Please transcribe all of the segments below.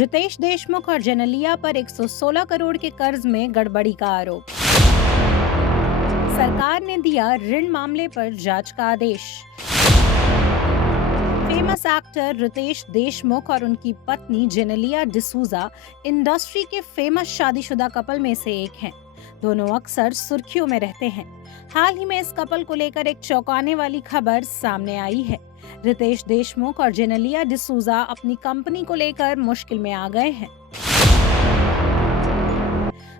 रितेश देशमुख और जेनेलिया पर 116 करोड़ के कर्ज में गड़बड़ी का आरोप। सरकार ने दिया ऋण मामले पर जांच का आदेश। फेमस एक्टर रितेश देशमुख और उनकी पत्नी जेनेलिया डिसूजा इंडस्ट्री के फेमस शादीशुदा कपल में से एक हैं। दोनों अक्सर सुर्खियों में रहते हैं। हाल ही में इस कपल को लेकर एक चौंकाने वाली खबर सामने आई है। रितेश देशमुख और जेनेलिया डिसूजा अपनी कंपनी को लेकर मुश्किल में आ गए हैं।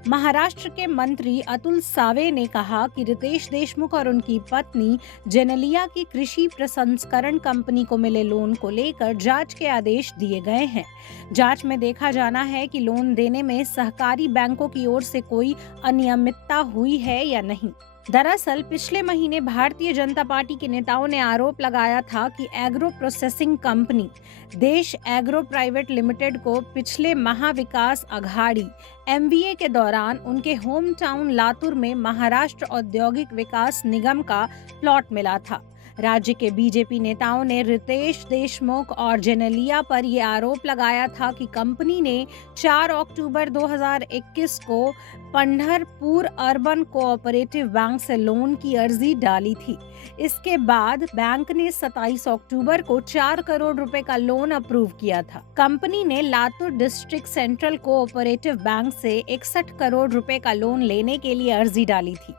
महाराष्ट्र के मंत्री अतुल सावे ने कहा कि रितेश देशमुख और उनकी पत्नी जेनेलिया की कृषि प्रसंस्करण कंपनी को मिले लोन को लेकर जांच के आदेश दिए गए हैं। जांच में देखा जाना है कि लोन देने में सहकारी बैंकों की ओर से कोई अनियमितता हुई है या नहीं। दरअसल पिछले महीने भारतीय जनता पार्टी के नेताओं ने आरोप लगाया था कि एग्रो प्रोसेसिंग कंपनी देश एग्रो प्राइवेट लिमिटेड को पिछले महाविकास अघाड़ी MVA के दौरान उनके होम टाउन लातूर में महाराष्ट्र औद्योगिक विकास निगम का प्लॉट मिला था। राज्य के बीजेपी नेताओं ने रितेश देशमुख और जेनेलिया पर यह आरोप लगाया था कि कंपनी ने 4 अक्टूबर 2021 को पंढरपुर अर्बन कोऑपरेटिव बैंक से लोन की अर्जी डाली थी। इसके बाद बैंक ने 27 अक्टूबर को 4 करोड़ रुपए का लोन अप्रूव किया था। कंपनी ने Latur district central cooperative bank से 61 करोड़ रुपए का लोन लेने के लिए अर्जी डाली थी।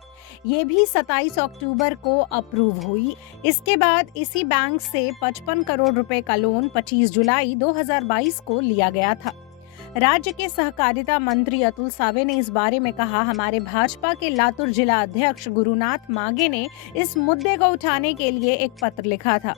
ये भी 27 अक्टूबर को अप्रूव हुई। इसके बाद इसी बैंक से 55 करोड़ रुपए का लोन 25 जुलाई 2022 को लिया गया था। राज्य के सहकारिता मंत्री अतुल सावे ने इस बारे में कहा, हमारे भाजपा के लातूर जिला अध्यक्ष गुरुनाथ मागे ने इस मुद्दे को उठाने के लिए एक पत्र लिखा था।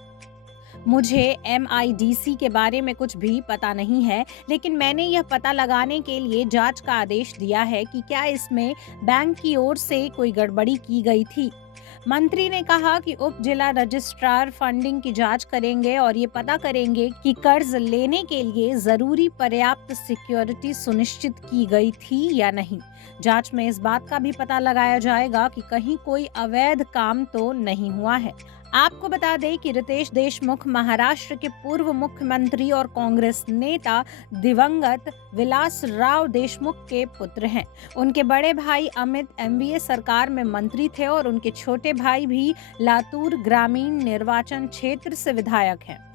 मुझे MIDC के बारे में कुछ भी पता नहीं है, लेकिन मैंने यह पता लगाने के लिए जांच का आदेश दिया है कि क्या इसमें बैंक की ओर से कोई गड़बड़ी की गई थी। मंत्री ने कहा कि उप जिला रजिस्ट्रार फंडिंग की जांच करेंगे और ये पता करेंगे कि कर्ज लेने के लिए जरूरी पर्याप्त सिक्योरिटी सुनिश्चित की गई थी या नहीं। जांच में इस बात का भी पता लगाया जाएगा कि कहीं कोई अवैध काम तो नहीं हुआ है। आपको बता दें कि रितेश देशमुख महाराष्ट्र के पूर्व मुख्यमंत्री और कांग्रेस नेता दिवंगत विलास राव देशमुख के पुत्र हैं। उनके बड़े भाई अमित MVA सरकार में मंत्री थे और उनके छोटे भाई भी लातूर ग्रामीण निर्वाचन क्षेत्र से विधायक हैं।